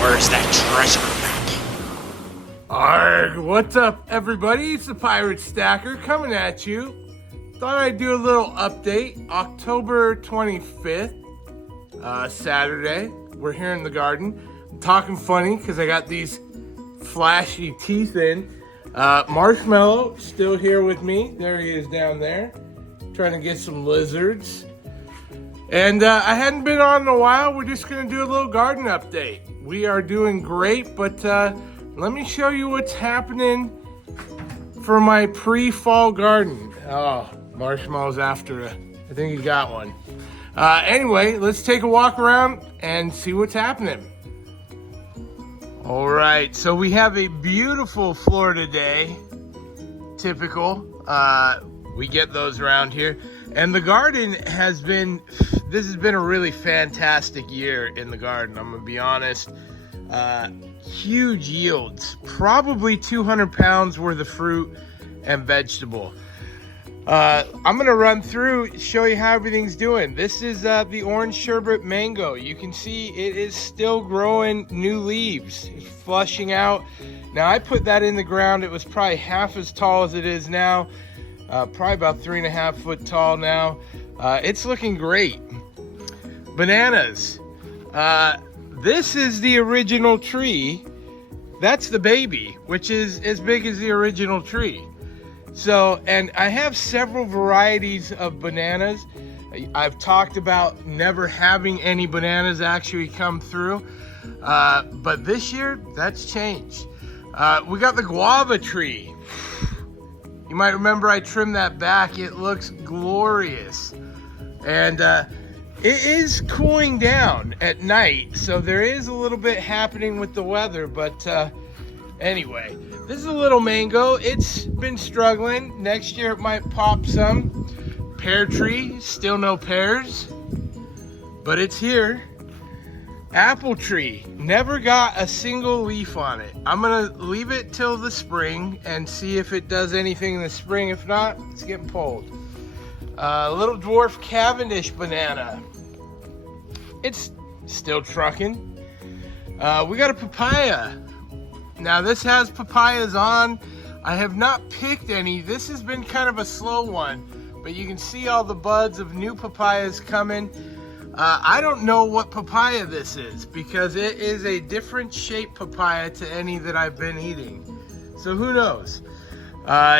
Where's that treasure map? Arg, what's up everybody? It's the Pirate Stacker coming at you. Thought I'd do a little update. October 25th, Saturday. We're here in the garden. I'm talking funny because I got these flashy teeth in. Marshmallow still here with me. There he is down there. Trying to get some lizards. And I hadn't been on in a while. We're just going to do a little garden update. We are doing great, but let me show you what's happening for my pre-fall garden. Oh, Marshmallow's after I think he got one. Anyway, let's take a walk around and see what's happening. All right, so we have a beautiful Florida day. Typical. We get those around here. And the garden has been a really fantastic year in the garden. I'm gonna be honest. Huge yields, probably 200 pounds worth of fruit and vegetable. I'm gonna run through, show you how everything's doing. This is the orange sherbet mango. You can see it is still growing new leaves. It's flushing out. Now I put that in the ground. It was probably half as tall as it is now. Probably about 3.5 foot tall now. It's looking great. Bananas. This is the original tree. That's the baby, which is as big as the original tree. So, and I have several varieties of bananas. I've talked about never having any bananas actually come through. But this year, that's changed. We got the guava tree. You might remember I trimmed that back. It looks glorious. And it is cooling down at night, so there is a little bit happening with the weather, but anyway, this is a little mango. It's been struggling. Next year it might pop some. Pear tree, still no pears, but it's here. Apple tree, never got a single leaf on it. I'm gonna leave it till the spring and see if it does anything in the spring. If not, it's getting pulled. Little dwarf Cavendish banana. It's still trucking. We got a papaya. Now this has papayas on. I have not picked any. This has been kind of a slow one, but you can see all the buds of new papayas coming. I don't know what papaya this is because it is a different shaped papaya to any that I've been eating. So who knows?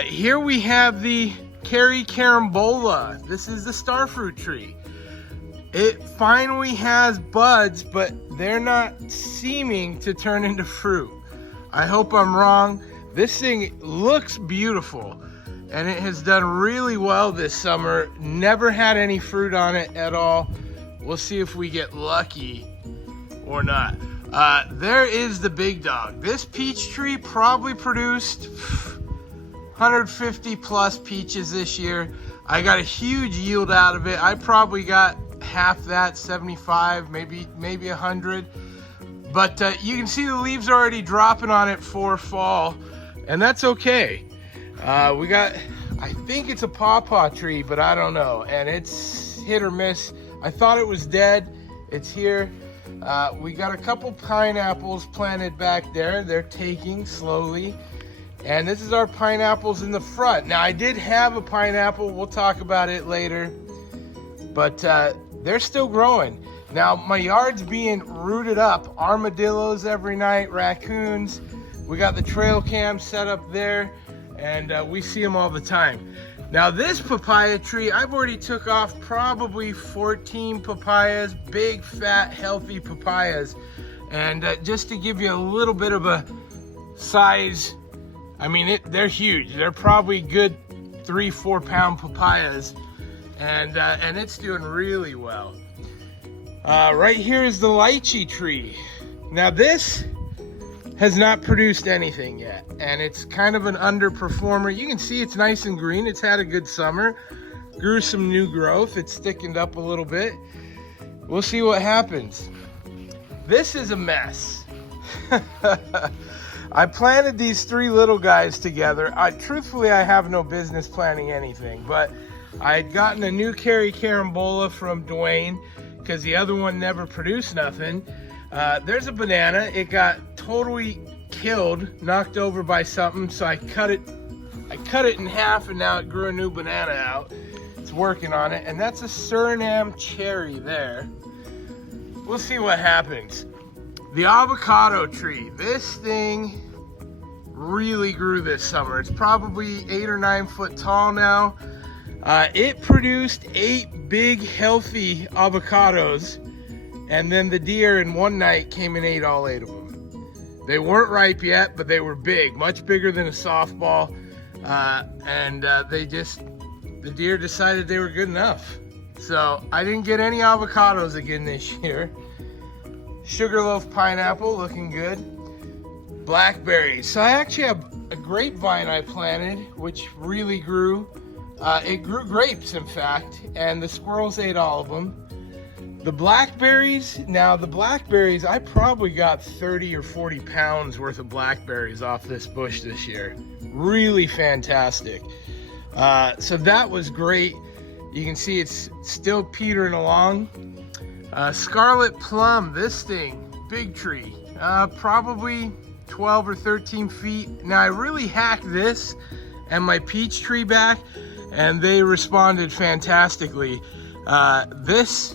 Here we have the Cherry carambola. This is the starfruit tree. It finally has buds, but they're not seeming to turn into fruit. I hope I'm wrong. This thing looks beautiful and it has done really well this summer. Never had any fruit on it at all. We'll see if we get lucky or not. There is the big dog. This peach tree probably produced 150 plus peaches this year. I got a huge yield out of it. I probably got half that, 75, maybe 100. But you can see the leaves already dropping on it for fall, and that's okay. We got, I think it's a pawpaw tree, but I don't know, and it's hit or miss. I thought it was dead. It's here. We got a couple pineapples planted back there. They're taking slowly. And this is our pineapples in the front. Now I did have a pineapple. We'll talk about it later. But they're still growing. Now my yard's being rooted up. Armadillos every night, raccoons. We got the trail cam set up there. And we see them all the time. Now this papaya tree, I've already took off probably 14 papayas, big, fat, healthy papayas. And just to give you a little bit of a size, I mean, they're huge. They're probably good 3-4 pound papayas. And it's doing really well. Right here is the lychee tree. Now this has not produced anything yet, and it's kind of an underperformer. You can see it's nice and green. It's had a good summer, grew some new growth. It's thickened up a little bit. We'll see what happens. This is a mess. I planted these 3 little guys together. Truthfully, I have no business planting anything, but I had gotten a new Cherry carambola from Dwayne because the other one never produced nothing. There's a banana. It got totally killed, knocked over by something, so I cut it in half, and now it grew a new banana out. It's working on it, and that's a Suriname cherry there. We'll see what happens. The avocado tree. This thing really grew this summer. It's probably 8 or 9 foot tall now. It produced 8 big, healthy avocados, and then the deer in one night came and ate all 8 of them. They weren't ripe yet, but they were big, much bigger than a softball, the deer decided they were good enough. So I didn't get any avocados again this year. Sugarloaf pineapple, looking good. Blackberries. So I actually have a grapevine I planted, which really grew. It grew grapes, in fact, and the squirrels ate all of them. The blackberries, I probably got 30 or 40 pounds worth of blackberries off this bush this year. Really fantastic. So that was great. You can see it's still petering along. Scarlet plum, this thing, big tree, probably 12 or 13 feet. Now I really hacked this and my peach tree back, and they responded fantastically. This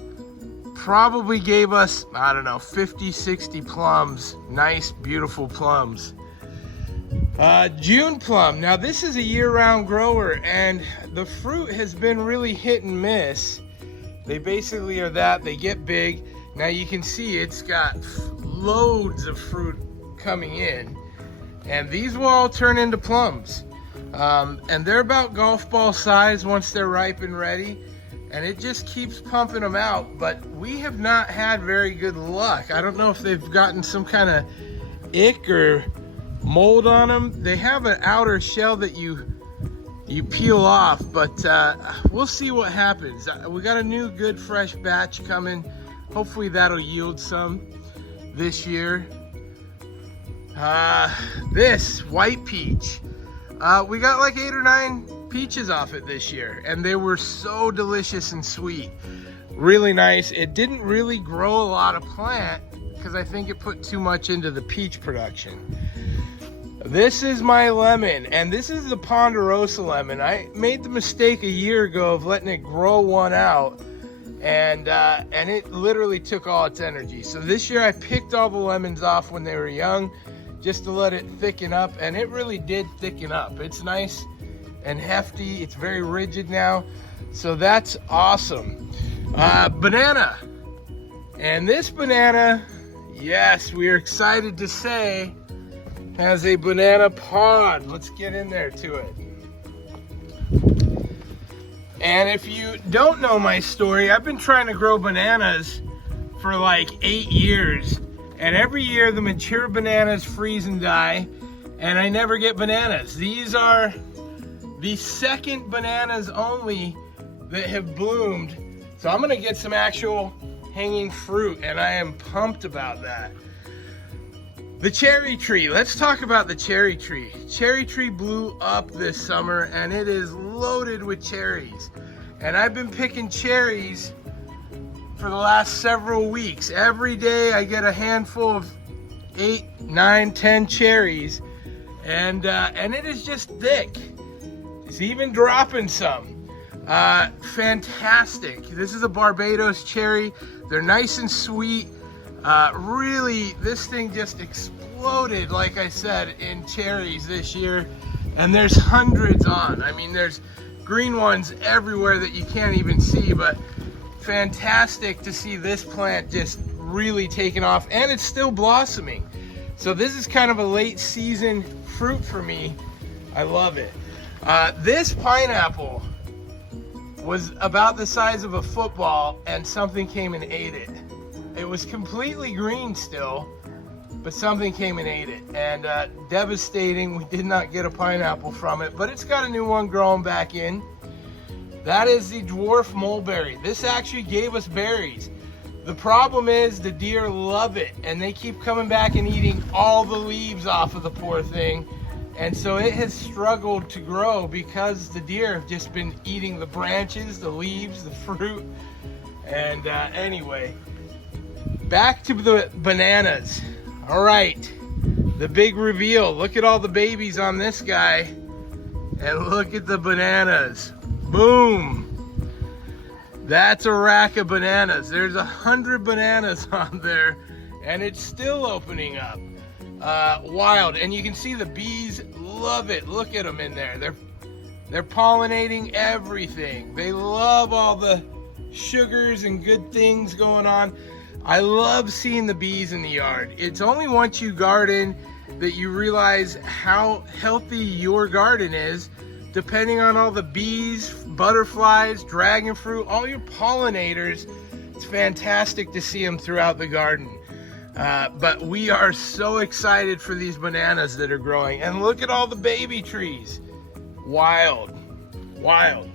probably gave us, I don't know, 50, 60 plums, nice, beautiful plums. June plum. Now this is a year-round grower, and the fruit has been really hit and miss. They basically are that, they get big. Now you can see it's got loads of fruit coming in, and these will all turn into plums. And they're about golf ball size once they're ripe and ready, and it just keeps pumping them out. But we have not had very good luck. I don't know if they've gotten some kind of ick or mold on them. They have an outer shell that you peel off, but we'll see what happens. We got a new good fresh batch coming. Hopefully that'll yield some this year. This white peach, we got like 8 or 9 peaches off it this year, and they were so delicious and sweet. Really nice. It didn't really grow a lot of plant because I think it put too much into the peach production. This is my lemon, and this is the Ponderosa lemon. I made the mistake a year ago of letting it grow one out, and it literally took all its energy. So this year I picked all the lemons off when they were young, just to let it thicken up, and it really did thicken up. It's nice and hefty. It's very rigid now, so that's awesome. Banana, and this banana, yes, we are excited to say, has a banana pod. Let's get in there to it. And if you don't know my story, I've been trying to grow bananas for like 8 years, and every year the mature bananas freeze and die, and I never get bananas. These are the second bananas only that have bloomed, so I'm gonna get some actual hanging fruit, and I am pumped about that. The cherry tree, let's talk about the cherry tree. Cherry tree blew up this summer, and it is loaded with cherries. And I've been picking cherries for the last several weeks. Every day I get a handful of 8, 9, 10 cherries, and it is just thick. It's even dropping some. Fantastic. This is a Barbados cherry. They're nice and sweet. Really, this thing just exploded, like I said, in cherries this year, and there's hundreds on. I mean, there's green ones everywhere that you can't even see, but fantastic to see this plant just really taking off, and it's still blossoming. So this is kind of a late season fruit for me. I love it. This pineapple was about the size of a football, and something came and ate it. It was completely green still, but something came and ate it, and devastating. We did not get a pineapple from it, but it's got a new one growing back in. That is the dwarf mulberry. This actually gave us berries. The problem is the deer love it, and they keep coming back and eating all the leaves off of the poor thing, and so it has struggled to grow because the deer have just been eating the branches, the leaves, the fruit, and anyway. back to the bananas. All right, the big reveal. Look at all the babies on this guy, and look at the bananas. Boom. That's a rack of bananas. There's 100 bananas on there, and it's still opening up. Wild. And you can see the bees love it. Look at them in there. They're pollinating everything. They love all the sugars and good things going on. I love seeing the bees in the yard. It's only once you garden that you realize how healthy your garden is, depending on all the bees, butterflies, dragon fruit, all your pollinators. It's fantastic to see them throughout the garden. But we are so excited for these bananas that are growing. And look at all the baby trees. Wild, wild.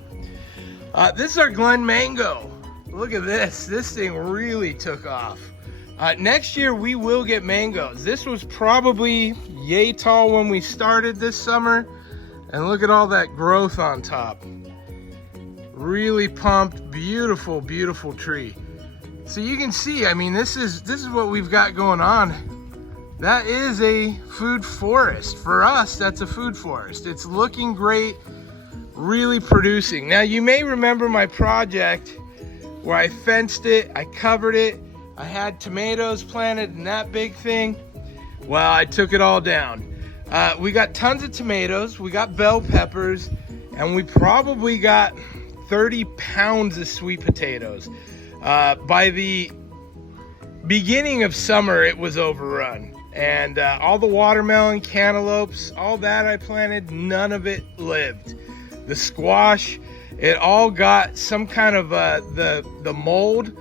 This is our Glen mango. Look at this. This thing really took off. Next year we will get mangoes. This was probably yay tall when we started this summer. And look at all that growth on top. Really pumped, beautiful, beautiful tree. So you can see, I mean, this is what we've got going on. That is a food forest. For us, that's a food forest. It's looking great, really producing. Now you may remember my project where I fenced it, I covered it, I had tomatoes planted in that big thing. Well, I took it all down. We got tons of tomatoes, we got bell peppers, and we probably got 30 pounds of sweet potatoes. By the beginning of summer, it was overrun. And all the watermelon, cantaloupes, all that I planted, none of it lived. The squash, it all got some kind of the mold,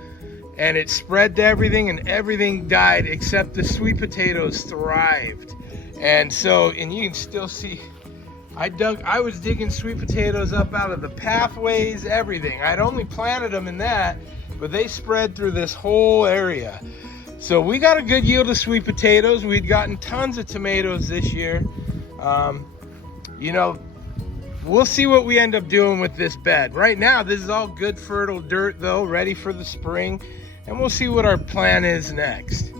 and it spread to everything, and everything died except the sweet potatoes thrived. And so, and you can still see, I was digging sweet potatoes up out of the pathways, everything. I'd only planted them in that, but they spread through this whole area. So we got a good yield of sweet potatoes. We'd gotten tons of tomatoes this year. You know, we'll see what we end up doing with this bed. Right now, this is all good fertile dirt though, ready for the spring. And we'll see what our plan is next.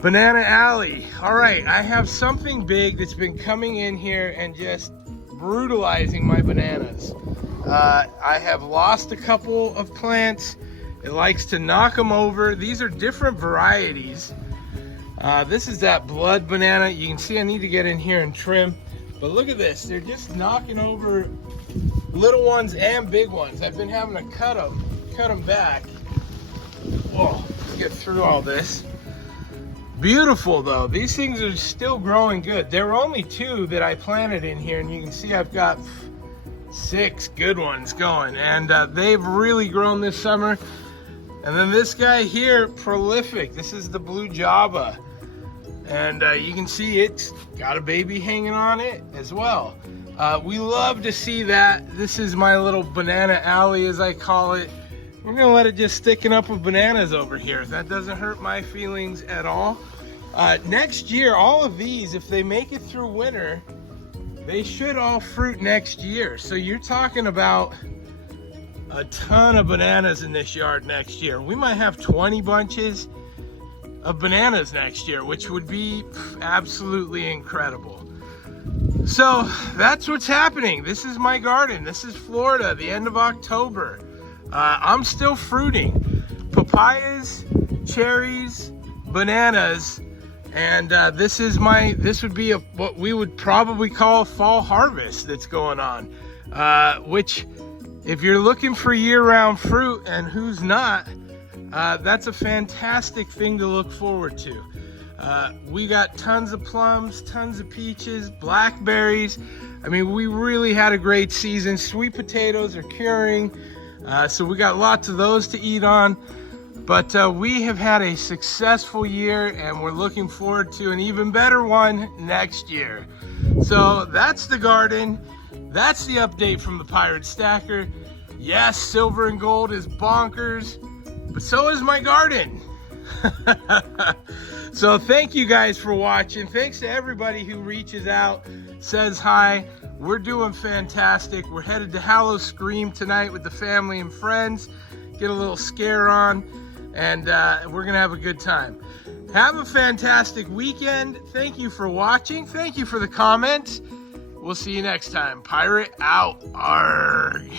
Banana Alley. All right, I have something big that's been coming in here and just brutalizing my bananas. I have lost a couple of plants. It likes to knock them over. These are different varieties. This is that blood banana. You can see I need to get in here and trim. But look at this. They're just knocking over little ones and big ones. I've been having to cut them back. Whoa, let's get through all this. Beautiful though. These things are still growing good. There were only 2 that I planted in here, and you can see I've got 6 good ones going, and they've really grown this summer. And then this guy here, prolific. This is the blue Java, and you can see it's got a baby hanging on it as well. We love to see that. This is my little banana alley, as I call it. We're gonna let it just sticking up with bananas over here. That doesn't hurt my feelings at all. Next year, all of these, if they make it through winter, they should all fruit next year. So you're talking about a ton of bananas in this yard next year. We might have 20 bunches of bananas next year, which would be absolutely incredible. So that's what's happening. This is my garden. This is Florida, the end of October. I'm still fruiting. Papayas, cherries, bananas, and this would be what we would probably call a fall harvest that's going on. Which, if you're looking for year-round fruit, and who's not, that's a fantastic thing to look forward to. We got tons of plums, tons of peaches, blackberries. I mean, we really had a great season. Sweet potatoes are curing. So we got lots of those to eat on, but we have had a successful year, and we're looking forward to an even better one next year. So that's the garden. That's the update from the Pirate Stacker. Yes, silver and gold is bonkers, but so is my garden. So thank you guys for watching. Thanks to everybody who reaches out, says hi. We're doing fantastic. We're headed to Hallow Scream tonight with the family and friends. Get a little scare on. and we're gonna have a good time. Have a fantastic weekend. Thank you for watching. Thank you for the comments. We'll see you next time. Pirate out. Arg.